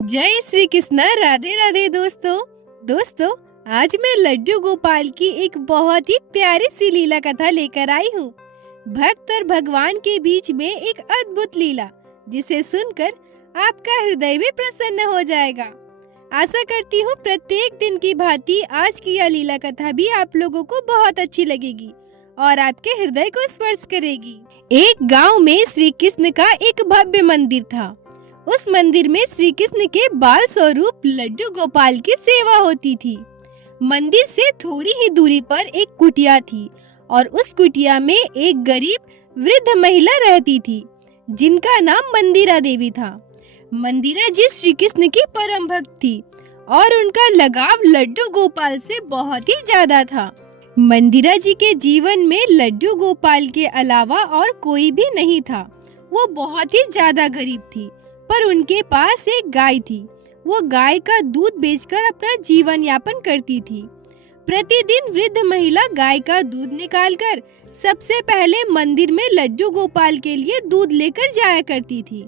जय श्री कृष्ण। राधे राधे दोस्तों आज मैं लड्डू गोपाल की एक बहुत ही प्यारी सी लीला कथा लेकर आई हूँ। भक्त और भगवान के बीच में एक अद्भुत लीला जिसे सुनकर आपका हृदय भी प्रसन्न हो जाएगा। आशा करती हूँ प्रत्येक दिन की भांति आज की यह लीला कथा भी आप लोगों को बहुत अच्छी लगेगी और आपके हृदय को स्पर्श करेगी। एक गांव में श्री कृष्ण का एक भव्य मंदिर था। उस मंदिर में श्री कृष्ण के बाल स्वरूप लड्डू गोपाल की सेवा होती थी। मंदिर से थोड़ी ही दूरी पर एक कुटिया थी और उस कुटिया में एक गरीब वृद्ध महिला रहती थी जिनका नाम मंदिरा देवी था। मंदिरा जी श्री कृष्ण की परम भक्त थी और उनका लगाव लड्डू गोपाल से बहुत ही ज्यादा था। मंदिरा जी के जीवन में लड्डू गोपाल के अलावा और कोई भी नहीं था। वो बहुत ही ज्यादा गरीब थी, पर उनके पास एक गाय थी। वो गाय का दूध बेचकर अपना जीवन यापन करती थी। प्रतिदिन वृद्ध महिला गाय का दूध निकालकर सबसे पहले मंदिर में लड्डू गोपाल के लिए दूध लेकर जाया करती थी।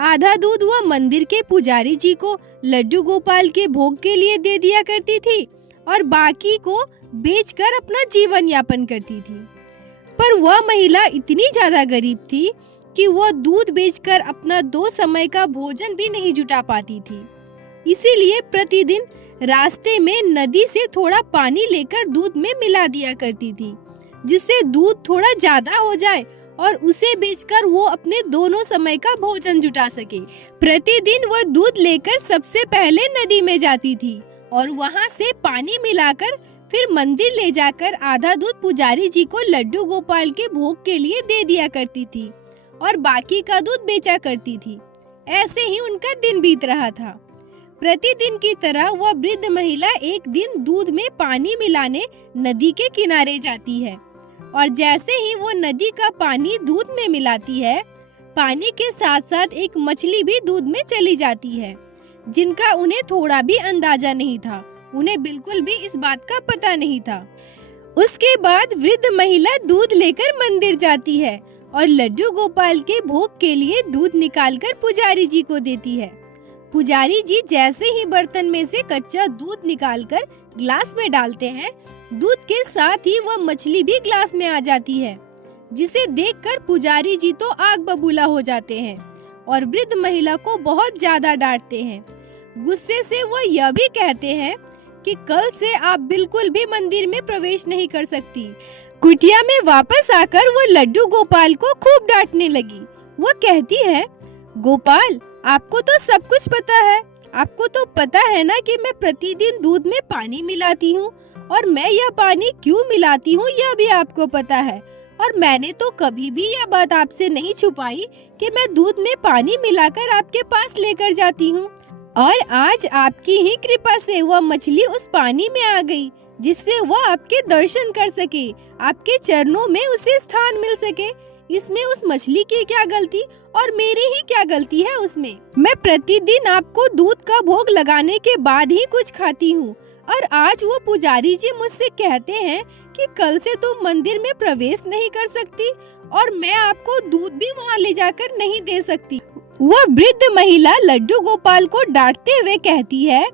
आधा दूध वह मंदिर के पुजारी जी को लड्डू गोपाल के भोग के लिए दे दिया करती थी और बाकी को बेचकर अपना जीवन यापन करती थी। पर वह महिला इतनी ज्यादा गरीब थी कि वह दूध बेचकर अपना 2 समय का भोजन भी नहीं जुटा पाती थी। इसीलिए प्रतिदिन रास्ते में नदी से थोड़ा पानी लेकर दूध में मिला दिया करती थी, जिससे दूध थोड़ा ज्यादा हो जाए और उसे बेचकर वो अपने दोनों समय का भोजन जुटा सके। प्रतिदिन वह दूध लेकर सबसे पहले नदी में जाती थी और वहां से पानी मिलाकर फिर मंदिर ले जाकर आधा दूध पुजारी जी को लड्डू गोपाल के भोग के लिए दे दिया करती थी और बाकी का दूध बेचा करती थी। ऐसे ही उनका दिन बीत रहा था। प्रतिदिन की तरह वह वृद्ध महिला एक दिन दूध में पानी मिलाने नदी के किनारे जाती है और जैसे ही वो नदी का पानी दूध में मिलाती है, पानी के साथ साथ एक मछली भी दूध में चली जाती है, जिनका उन्हें थोड़ा भी अंदाजा नहीं था। उन्हें बिल्कुल भी इस बात का पता नहीं था। उसके बाद वृद्ध महिला दूध लेकर मंदिर जाती है और लड्डू गोपाल के भोग के लिए दूध निकालकर पुजारी जी को देती है। पुजारी जी जैसे ही बर्तन में से कच्चा दूध निकालकर ग्लास में डालते हैं, दूध के साथ ही वह मछली भी ग्लास में आ जाती है, जिसे देखकर पुजारी जी तो आग बबूला हो जाते हैं और वृद्ध महिला को बहुत ज्यादा डांटते हैं। गुस्से से वह यह भी कहते हैं कि कल से आप बिल्कुल भी मंदिर में प्रवेश नहीं कर सकती। कुटिया में वापस आकर वो लड्डू गोपाल को खूब डांटने लगी। वो कहती है, गोपाल, आपको तो सब कुछ पता है। आपको तो पता है ना कि मैं प्रतिदिन दूध में पानी मिलाती हूँ और मैं यह पानी क्यों मिलाती हूँ यह भी आपको पता है। और मैंने तो कभी भी यह बात आपसे नहीं छुपाई कि मैं दूध में पानी मिलाकर आपके पास लेकर जाती हूँ। और आज आपकी ही कृपा से वह मछली उस पानी में आ गई, जिससे वह आपके दर्शन कर सके, आपके चरणों में उसे स्थान मिल सके। इसमें उस मछली की क्या गलती और मेरी ही क्या गलती है उसमें। मैं प्रतिदिन आपको दूध का भोग लगाने के बाद ही कुछ खाती हूँ और आज वो पुजारी जी मुझसे कहते हैं कि कल से तुम मंदिर में प्रवेश नहीं कर सकती और मैं आपको दूध भी वहाँ ले जाकर नहीं दे सकती। वह वृद्ध महिला लड्डू गोपाल को डांटते हुए कहती है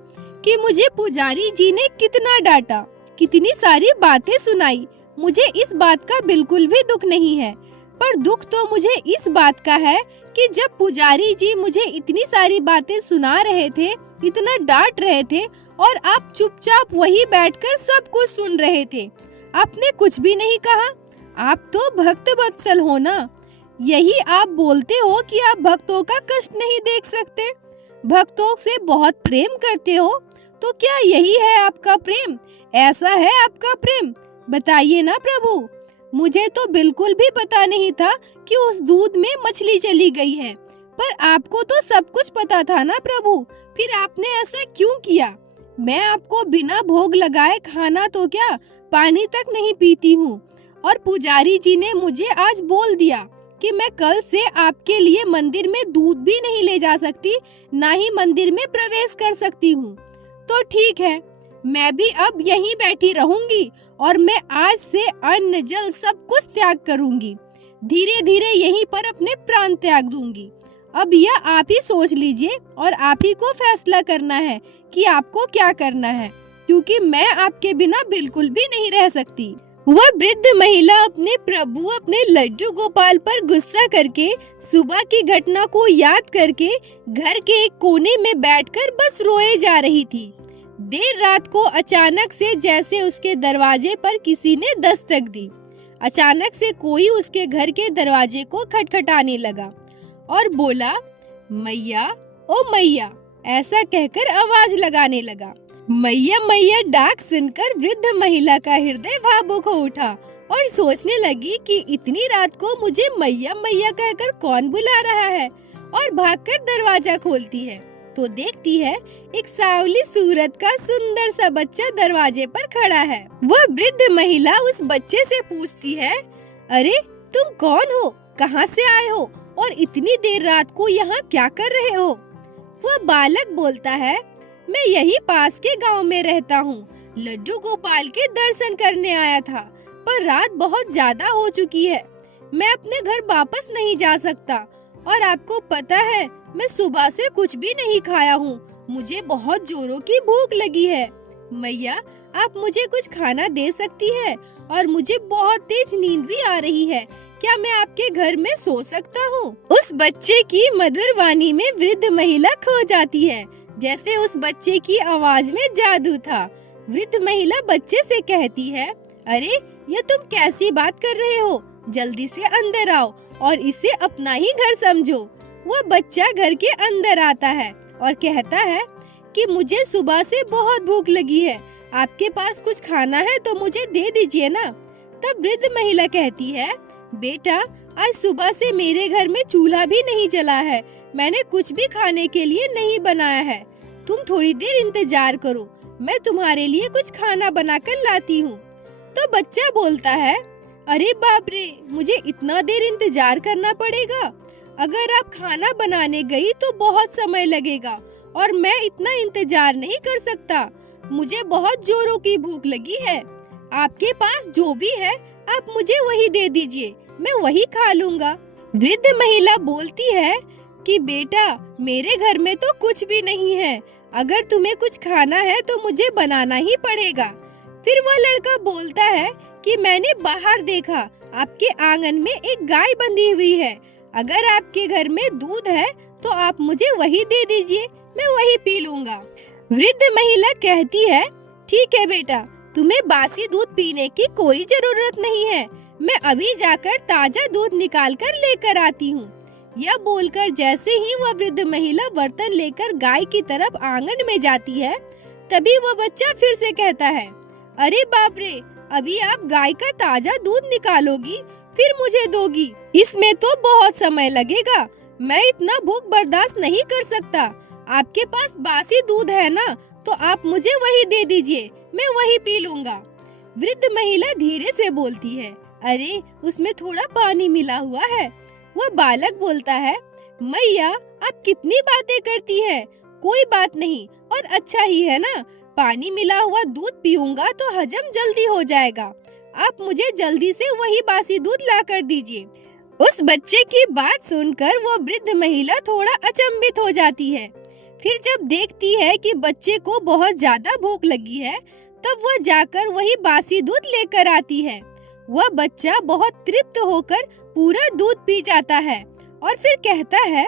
कि मुझे पुजारी जी ने कितना डांटा, कितनी सारी बातें सुनाई। मुझे इस बात का बिल्कुल भी दुख नहीं है, पर दुख तो मुझे इस बात का है कि जब पुजारी जी मुझे इतनी सारी बातें सुना रहे थे, इतना डांट रहे थे और आप चुपचाप वहीं बैठकर सब कुछ सुन रहे थे। आपने कुछ भी नहीं कहा। आप तो भक्त वत्सल हो ना। यही आप बोलते हो कि आप भक्तों का कष्ट नहीं देख सकते, भक्तों से बहुत प्रेम करते हो। तो क्या यही है आपका प्रेम? ऐसा है आपका प्रेम? बताइए ना प्रभु। मुझे तो बिल्कुल भी पता नहीं था कि उस दूध में मछली चली गई है, पर आपको तो सब कुछ पता था ना प्रभु। फिर आपने ऐसा क्यों किया? मैं आपको बिना भोग लगाए खाना तो क्या, पानी तक नहीं पीती हूँ। और पुजारी जी ने मुझे आज बोल दिया कि मैं कल से आपके लिए मंदिर में दूध भी नहीं ले जा सकती, ना ही मंदिर में प्रवेश कर सकती हूँ। तो ठीक है, मैं भी अब यहीं बैठी रहूंगी और मैं आज से अन्न जल सब कुछ त्याग करूंगी। धीरे धीरे यहीं पर अपने प्राण त्याग दूंगी। अब यह आप ही सोच लीजिए और आप ही को फैसला करना है कि आपको क्या करना है, क्योंकि मैं आपके बिना बिल्कुल भी नहीं रह सकती। वह वृद्ध महिला अपने प्रभु अपने लड्डू गोपाल पर गुस्सा करके सुबह की घटना को याद करके घर के एक कोने में बैठकर बस रोए जा रही थी। देर रात को अचानक से जैसे उसके दरवाजे पर किसी ने दस्तक दी। अचानक से कोई उसके घर के दरवाजे को खटखटाने लगा और बोला, मैया ओ मैया, ऐसा कहकर आवाज लगाने लगा। मैया मैया डाक सुनकर वृद्ध महिला का हृदय भावुक हो उठा और सोचने लगी कि इतनी रात को मुझे मैया मैया कहकर कौन बुला रहा है, और भागकर दरवाजा खोलती है तो देखती है एक सांवली सूरत का सुंदर सा बच्चा दरवाजे पर खड़ा है। वह वृद्ध महिला उस बच्चे से पूछती है, अरे तुम कौन हो, कहाँ से आए हो और इतनी देर रात को यहाँ क्या कर रहे हो? वह बालक बोलता है, मैं यही पास के गांव में रहता हूँ। लड्डू गोपाल के दर्शन करने आया था, पर रात बहुत ज्यादा हो चुकी है, मैं अपने घर वापस नहीं जा सकता, और आपको पता है मैं सुबह से कुछ भी नहीं खाया हूँ, मुझे बहुत जोरों की भूख लगी है। मैया आप मुझे कुछ खाना दे सकती है, और मुझे बहुत तेज नींद भी आ रही है, क्या मैं आपके घर में सो सकता हूँ? उस बच्चे की मधुर वाणी में वृद्ध महिला खो जाती है, जैसे उस बच्चे की आवाज में जादू था। वृद्ध महिला बच्चे से कहती है, अरे ये तुम कैसी बात कर रहे हो, जल्दी से अंदर आओ और इसे अपना ही घर समझो। वह बच्चा घर के अंदर आता है और कहता है कि मुझे सुबह से बहुत भूख लगी है, आपके पास कुछ खाना है तो मुझे दे दीजिए ना। तब वृद्ध महिला कहती है, बेटा आज सुबह से मेरे घर में चूल्हा भी नहीं जला है, मैंने कुछ भी खाने के लिए नहीं बनाया है, तुम थोड़ी देर इंतजार करो, मैं तुम्हारे लिए कुछ खाना बनाकर लाती हूँ। तो बच्चा बोलता है, अरे बाप रे, मुझे इतना देर इंतजार करना पड़ेगा, अगर आप खाना बनाने गई तो बहुत समय लगेगा और मैं इतना इंतजार नहीं कर सकता, मुझे बहुत जोरों की भूख लगी है, आपके पास जो भी है आप मुझे वही दे दीजिए, मैं वही खा लूँगा। वृद्ध महिला बोलती है कि बेटा मेरे घर में तो कुछ भी नहीं है, अगर तुम्हें कुछ खाना है तो मुझे बनाना ही पड़ेगा। फिर वह लड़का बोलता है कि मैंने बाहर देखा, आपके आंगन में एक गाय बंधी हुई है, अगर आपके घर में दूध है तो आप मुझे वही दे दीजिए, मैं वही पी लूँगा। वृद्ध महिला कहती है, ठीक है बेटा, तुम्हें बासी दूध पीने की कोई जरूरत नहीं है, मैं अभी जाकर ताजा दूध निकाल कर लेकर आती हूँ। यह बोलकर जैसे ही वह वृद्ध महिला बर्तन लेकर गाय की तरफ आंगन में जाती है, तभी वह बच्चा फिर से कहता है, अरे बाप रे, अभी आप गाय का ताजा दूध निकालोगी फिर मुझे दोगी, इसमें तो बहुत समय लगेगा, मैं इतना भूख बर्दाश्त नहीं कर सकता, आपके पास बासी दूध है ना, तो आप मुझे वही दे दीजिए, मैं वही पी लूँगा। वृद्ध महिला धीरे से बोलती है, अरे उसमें थोड़ा पानी मिला हुआ है। वह बालक बोलता है, मैया आप कितनी बातें करती हैं, कोई बात नहीं और अच्छा ही है ना, पानी मिला हुआ दूध पीऊंगा तो हजम जल्दी हो जाएगा, आप मुझे जल्दी से वही बासी दूध ला कर दीजिए। उस बच्चे की बात सुनकर वो वृद्ध महिला थोड़ा अचंभित हो जाती है। फिर जब देखती है कि बच्चे को बहुत ज्यादा भूख लगी है, तब वह जाकर वही बासी दूध लेकर आती है। वह बच्चा बहुत तृप्त होकर पूरा दूध पी जाता है और फिर कहता है,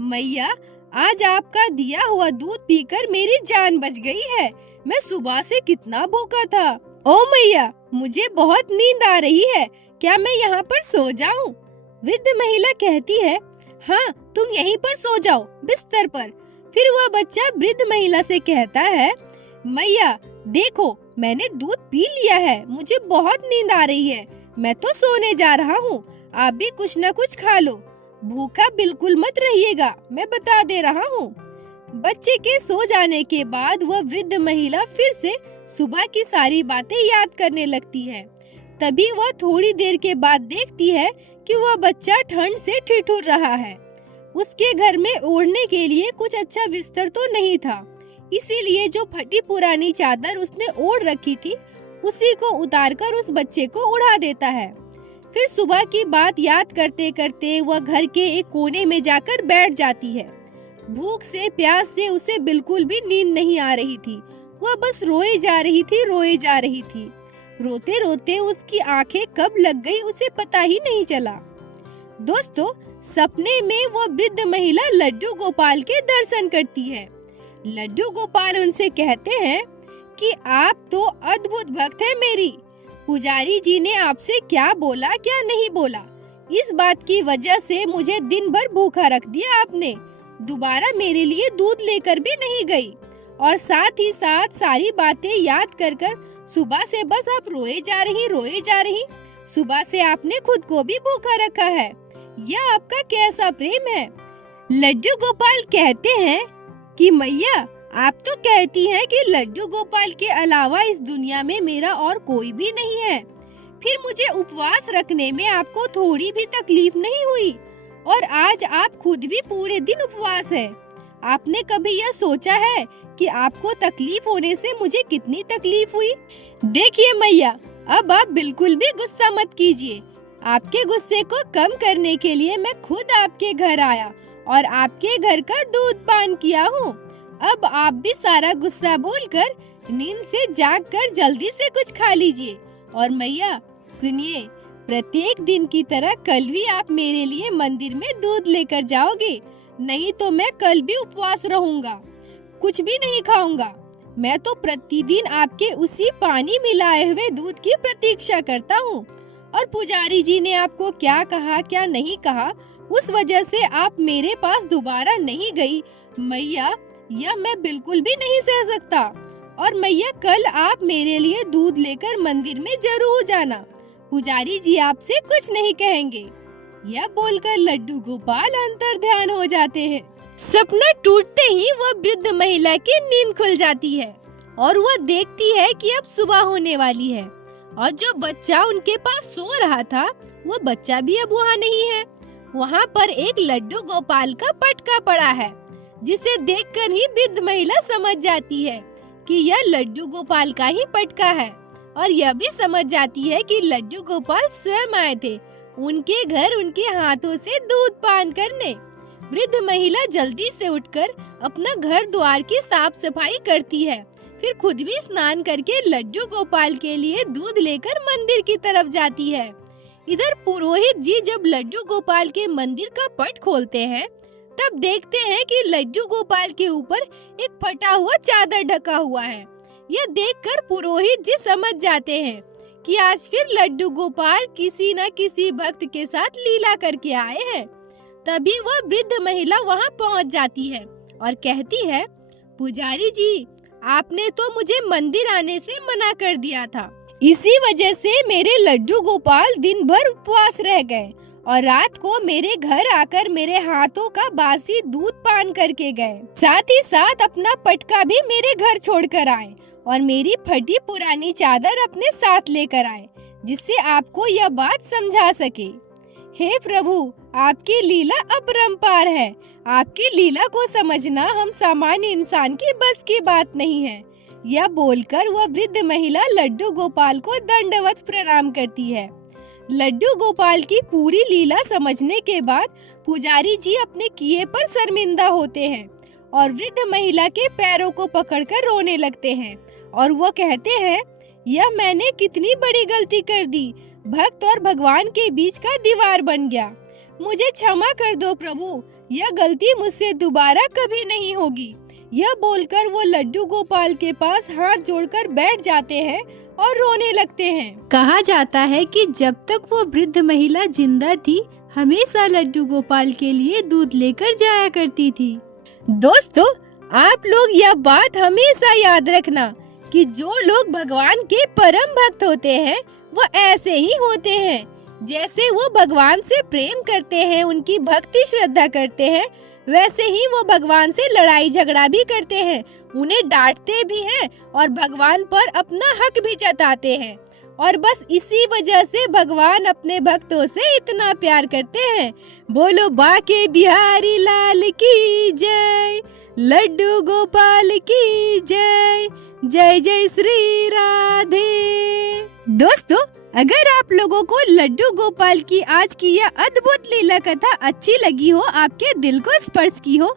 मैया आज आपका दिया हुआ दूध पीकर मेरी जान बच गई है, मैं सुबह से कितना भूखा था। ओ मैया, मुझे बहुत नींद आ रही है, क्या मैं यहाँ पर सो जाऊँ? वृद्ध महिला कहती है, हाँ तुम यहीं पर सो जाओ बिस्तर पर। फिर वह बच्चा वृद्ध महिला से कहता है, मैया देखो मैंने दूध पी लिया है, मुझे बहुत नींद आ रही है, मैं तो सोने जा रहा हूँ, आप भी कुछ न कुछ खा लो, भूखा बिल्कुल मत रहिएगा, मैं बता दे रहा हूँ। बच्चे के सो जाने के बाद वह वृद्ध महिला फिर से सुबह की सारी बातें याद करने लगती है। तभी वह थोड़ी देर के बाद देखती है कि वह बच्चा ठंड से ठिठुर रहा है। उसके घर में ओढ़ने के लिए कुछ अच्छा बिस्तर तो नहीं था, इसीलिए जो फटी पुरानी चादर उसने ओढ़ रखी थी उसी को उतारकर उस बच्चे को उड़ा देता है। फिर सुबह की बात याद करते करते वह घर के एक कोने में जाकर बैठ जाती है। भूख से प्यास से उसे बिल्कुल भी नींद नहीं आ रही थी। वह बस रोए जा रही थी, रोए जा रही थी। रोते रोते उसकी आंखें कब लग गई उसे पता ही नहीं चला। दोस्तों, सपने में वह वृद्ध महिला लड्डू गोपाल के दर्शन करती है। लड्डू गोपाल उनसे कहते हैं कि आप तो अद्भुत भक्त हैं मेरी। पुजारी जी ने आपसे क्या बोला क्या नहीं बोला, इस बात की वजह से मुझे दिन भर भूखा रख दिया आपने। दोबारा मेरे लिए दूध लेकर भी नहीं गई और साथ ही साथ सारी बातें याद कर कर सुबह से बस आप रोए जा रही। सुबह से आपने खुद को भी भूखा रखा है। यह आपका कैसा प्रेम है? लड्डू गोपाल कहते हैं कि मैया, आप तो कहती हैं कि लड्डू गोपाल के अलावा इस दुनिया में मेरा और कोई भी नहीं है। फिर मुझे उपवास रखने में आपको थोड़ी भी तकलीफ नहीं हुई और आज आप खुद भी पूरे दिन उपवास हैं। आपने कभी यह सोचा है कि आपको तकलीफ होने से मुझे कितनी तकलीफ हुई? देखिए मैया, अब आप बिल्कुल भी गुस्सा मत कीजिए। आपके गुस्से को कम करने के लिए मैं खुद आपके घर आया और आपके घर का दूध पान किया हूँ। अब आप भी सारा गुस्सा भूलकर नींद से जागकर जल्दी से कुछ खा लीजिए। और मैया सुनिए, प्रत्येक दिन की तरह कल भी आप मेरे लिए मंदिर में दूध लेकर जाओगे, नहीं तो मैं कल भी उपवास रहूंगा, कुछ भी नहीं खाऊंगा। मैं तो प्रतिदिन आपके उसी पानी मिलाए हुए दूध की प्रतीक्षा करता हूँ। और पुजारी जी ने आपको क्या कहा क्या नहीं कहा, उस वजह से आप मेरे पास दोबारा नहीं गई। मैया, यह मैं बिल्कुल भी नहीं सह सकता। और मैया, कल आप मेरे लिए दूध लेकर मंदिर में जरूर जाना। पुजारी जी आपसे कुछ नहीं कहेंगे। यह बोलकर लड्डू गोपाल अंतर ध्यान हो जाते हैं। सपना टूटते ही वह वृद्ध महिला की नींद खुल जाती है और वह देखती है कि अब सुबह होने वाली है और जो बच्चा उनके पास सो रहा था वो बच्चा भी अब वहाँ नहीं है। वहाँ पर एक लड्डू गोपाल का पटका पड़ा है, जिसे देखकर ही वृद्ध महिला समझ जाती है कि यह लड्डू गोपाल का ही पटका है और यह भी समझ जाती है कि लड्डू गोपाल स्वयं आए थे उनके घर उनके हाथों से दूध पान करने। वृद्ध महिला जल्दी से उठकर अपना घर द्वार की साफ सफाई करती है, फिर खुद भी स्नान करके लड्डू गोपाल के लिए दूध लेकर मंदिर की तरफ जाती है। इधर पुरोहित जी जब लड्डू गोपाल के मंदिर का पट खोलते हैं तब देखते हैं कि लड्डू गोपाल के ऊपर एक फटा हुआ चादर ढका हुआ है। यह देखकर पुरोहित जी समझ जाते हैं कि आज फिर लड्डू गोपाल किसी न किसी भक्त के साथ लीला करके आए हैं। तभी वह वृद्ध महिला वहां पहुंच जाती है और कहती है, पुजारी जी, आपने तो मुझे मंदिर आने से मना कर दिया था, इसी वजह से मेरे लड्डू गोपाल दिन भर उपवास रह गए और रात को मेरे घर आकर मेरे हाथों का बासी दूध पान करके गए। साथ ही साथ अपना पटका भी मेरे घर छोड़कर आए और मेरी फटी पुरानी चादर अपने साथ लेकर आए, जिससे आपको यह बात समझा सके। हे प्रभु, आपकी लीला अपरंपार है। आपकी लीला को समझना हम सामान्य इंसान की बस की बात नहीं है। यह बोलकर वह वृद्ध महिला लड्डू गोपाल को दंडवत प्रणाम करती है। लड्डू गोपाल की पूरी लीला समझने के बाद पुजारी जी अपने किए पर शर्मिंदा होते हैं और वृद्ध महिला के पैरों को पकड़कर रोने लगते हैं और वो कहते हैं, यह मैंने कितनी बड़ी गलती कर दी, भक्त और भगवान के बीच का दीवार बन गया। मुझे क्षमा कर दो प्रभु, यह गलती मुझसे दोबारा कभी नहीं होगी। यह बोलकर वो लड्डू गोपाल के पास हाथ जोड़कर बैठ जाते हैं और रोने लगते हैं। कहा जाता है कि जब तक वो वृद्ध महिला जिंदा थी, हमेशा लड्डू गोपाल के लिए दूध लेकर जाया करती थी। दोस्तों, आप लोग यह बात हमेशा याद रखना कि जो लोग भगवान के परम भक्त होते हैं वो ऐसे ही होते हैं। जैसे वो भगवान से प्रेम करते हैं, उनकी भक्ति श्रद्धा करते हैं, वैसे ही वो भगवान से लड़ाई झगड़ा भी करते हैं, उन्हें डांटते भी हैं और भगवान पर अपना हक भी जताते हैं। और बस इसी वजह से भगवान अपने भक्तों से इतना प्यार करते हैं। बोलो बाके बिहारी लाल की जय, लड्डू गोपाल की जय, जय जय श्री राधे। दोस्तों, अगर आप लोगों को लड्डू गोपाल की आज की यह अद्भुत लीला कथा अच्छी लगी हो, आपके दिल को स्पर्श की हो,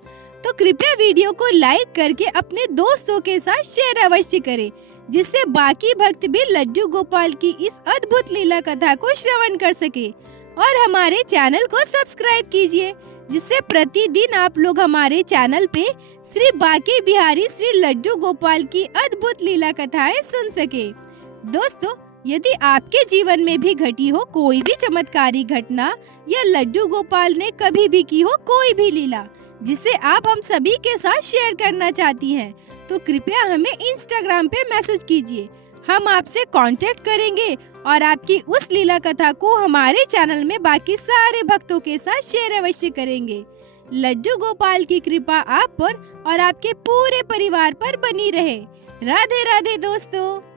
तो कृपया वीडियो को लाइक करके अपने दोस्तों के साथ शेयर अवश्य करें, जिससे बाकी भक्त भी लड्डू गोपाल की इस अद्भुत लीला कथा को श्रवण कर सके। और हमारे चैनल को सब्सक्राइब कीजिए, जिससे प्रतिदिन आप लोग हमारे चैनल पे श्री बांके बिहारी श्री लड्डू गोपाल की अद्भुत लीला कथाएं सुन सके। दोस्तों, यदि आपके जीवन में भी घटी हो कोई भी चमत्कारी घटना या लड्डू गोपाल ने कभी भी की हो कोई भी लीला जिसे आप हम सभी के साथ शेयर करना चाहती हैं, तो कृपया हमें इंस्टाग्राम पे मैसेज कीजिए। हम आपसे कांटेक्ट करेंगे और आपकी उस लीला कथा को हमारे चैनल में बाकी सारे भक्तों के साथ शेयर अवश्य करेंगे। लड्डू गोपाल की कृपा आप पर और आपके पूरे परिवार पर बनी रहे। राधे राधे दोस्तों।